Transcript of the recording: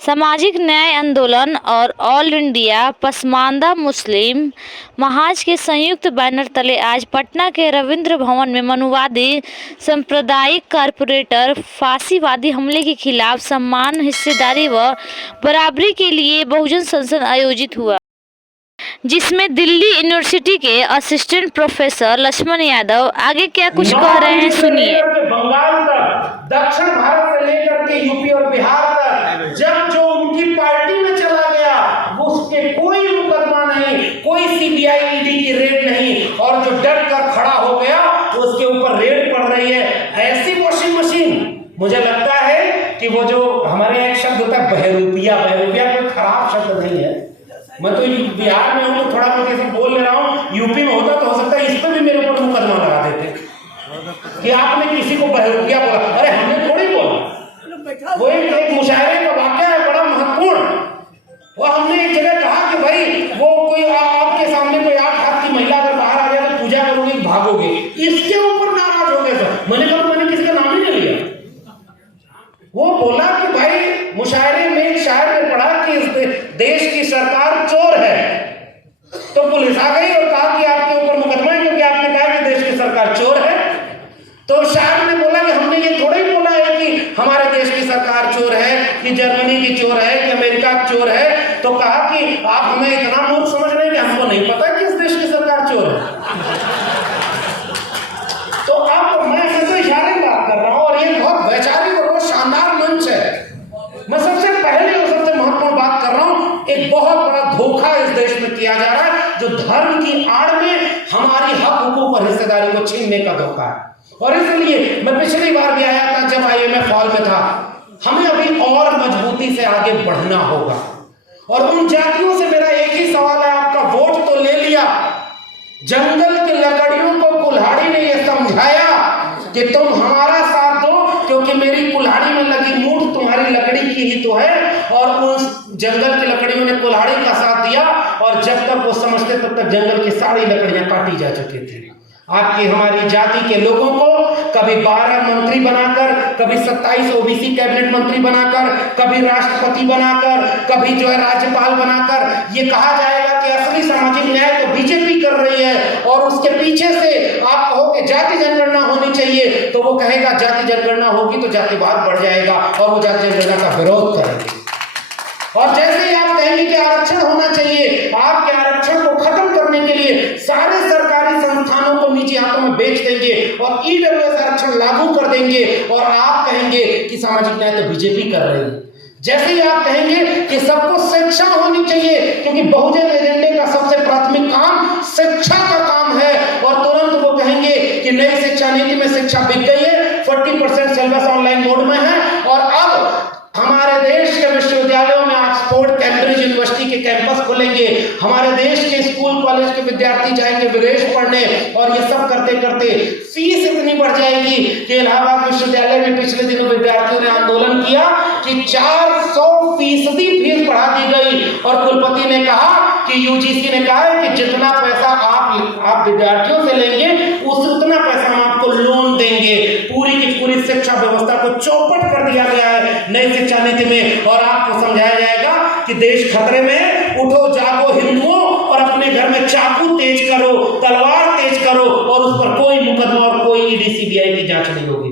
सामाजिक न्याय आंदोलन और ऑल इंडिया पसमानदा मुस्लिम महाज के संयुक्त बैनर तले आज पटना के रविंद्र भवन में मनुवादी सांप्रदायिक कारपोरेटर फांसीवादी हमले के खिलाफ समान हिस्सेदारी व बराबरी के लिए बहुजन संसद आयोजित हुआ, जिसमें दिल्ली यूनिवर्सिटी के असिस्टेंट प्रोफेसर लक्ष्मण यादव आगे क्या कुछ कह रहे हैं, सुनिए। बंगाल तक, दक्षिण भारत से लेकर के यूपी और बिहार तक जब जो उनकी पार्टी में चला गया उसके कोई मुकदमा नहीं, कोई सीबीआई ईडी की रेड नहीं, और जो डट कर खड़ा हो गया उसके ऊपर रेड पड़ रही है। ऐसी वॉशिंग मशीन, मुझे लगता है कि वो जो हमारे एक शब्द होता है बहरूपिया, बहरूपिया कोई खराब शब्द नहीं है। मैं तो बिहार में हूँ तो थोड़ा बहुत ऐसे बोल ले रहा हूँ, यूपी में होता तो हो सकता है इस पर भी मेरे ऊपर मुकदमा लगा देते कि आपने किसी को बहरूपिया बोला। अरे हमने थोड़ी बोला, वो एक मुशायरे का वाकया है बड़ा महत्वपूर्ण। वो हमने एक जगह कहा कि भाई वो कोई आपके सामने कोई 8 हाथ की महिला अगर बाहर आ जाए तो पूजा करोगे भागोगे, इसके ऊपर नाराज हो गए सब। मैंने कहा मैंने किसी का नाम ही नहीं लिया। वो बोला कि भाई मुशायरे में एक शायर ने पढ़ा कि इस देश की सरकार चोर है, तो पुलिस आ गई और कहा कि आपके ऊपर मुकदमा है क्योंकि आपने कहा कि देश की सरकार चोर है। तो शायर ने बोला कि हमने ये थोड़ा ही बोला है कि हमारे देश की सरकार चोर है, कि जर्मनी की चोर है, कि अमेरिका की चोर है। तो कहा कि आप हमें इतना मूर्ख समझ रहे हैं कि हमको नहीं पता कि इस देश की सरकार चोर है। तो अब मैं सिर्फ इशारे में बात कर रहा हूं और ये बहुत वैचारिक और बहुत शानदार मंच है। मैं सबसे पहले और सबसे महत्वपूर्ण बात कर रहा हूं, एक बहुत बड़ा धोखा इस देश में किया जा रहा है जो धर्म की आड़ में हमारी हक हुकूक और हिस्सेदारी को छीनने का धोखा है। और इसलिए मैं पिछली बार भी आया था जब IMF हॉल में था, हमें अभी और मजबूती से आगे बढ़ना होगा। और उन जातियों से मेरा एक ही सवाल है, आपका वोट तो ले लिया, जंगल की लकड़ियों को कुल्हाड़ी ने यह समझाया कि तुम हमारा साथ दो क्योंकि मेरी कुल्हाड़ी में लगी मूठ तुम्हारी लकड़ी की ही तो है। और उस जंगल की लकड़ियों ने कुल्हाड़ी का साथ दिया और जब तक वो समझते तब तक जंगल की सारी लकड़ियां काटी जा चुकी थी। आपकी हमारी जाति के लोगों को कभी 12 मंत्री बनाकर, कभी 27 OBC कैबिनेट मंत्री बनाकर, कभी राष्ट्रपति बनाकर, कभी जो है राज्यपाल बनाकर ये कहा जाएगा कि असली सामाजिक न्याय तो बीजेपी कर रही है। और उसके पीछे से आप कहोगे जाति जनगणना होनी चाहिए तो वो कहेगा जाति जनगणना होगी तो जातिवाद बढ़ जाएगा और वो जाति जनगणना का विरोध करेंगे। और जैसे ही आप कहेंगे कि आरक्षण होना चाहिए, आपके आरक्षण को खत्म करने के लिए सारे सरकारी संस्थानों को निजी हाथों में बेच देंगे और EWS आरक्षण लागू कर देंगे और आप कहेंगे कि सामाजिक न्याय तो बीजेपी कर रही है। जैसे ही आप कहेंगे कि सबको शिक्षा होनी चाहिए क्योंकि बहुजन एजेंडे का सबसे प्राथमिक काम शिक्षा का काम है, और तुरंत वो कहेंगे कि नई शिक्षा नीति में शिक्षा बिक गई है, 40% सिलेबस ऑनलाइन मोड में है। और अब हमारे देश के विश्वविद्यालयों में ऑक्सफोर्ड कैम्ब्रिज यूनिवर्सिटी के कैंपस खुलेंगे, हमारे देश के स्कूल कॉलेज के विद्यार्थी जाएंगे विदेश पढ़ने, और ये सब करते करते फीस इतनी बढ़ जाएगी कि इलाहाबाद विश्वविद्यालय में पिछले दिनों विद्यार्थियों ने आंदोलन किया कि 400% फीस बढ़ा दी गई। और कुलपति ने कहा कि UGC ने कहा है कि जितना पैसा आप विद्यार्थियों से लेंगे उतना पैसा हम आपको लोन देंगे। पूरी की पूरी शिक्षा व्यवस्था को चौपट कर दिया गया है नई शिक्षा नीति में, और आपको समझाया जाएगा कि देश खतरे में, उठो जागो हिंदुओं और अपने घर में चाकू तेज करो, तलवार तेज करो, और उस पर कोई मुकदमा और कोई ED CBI की जांच नहीं होगी।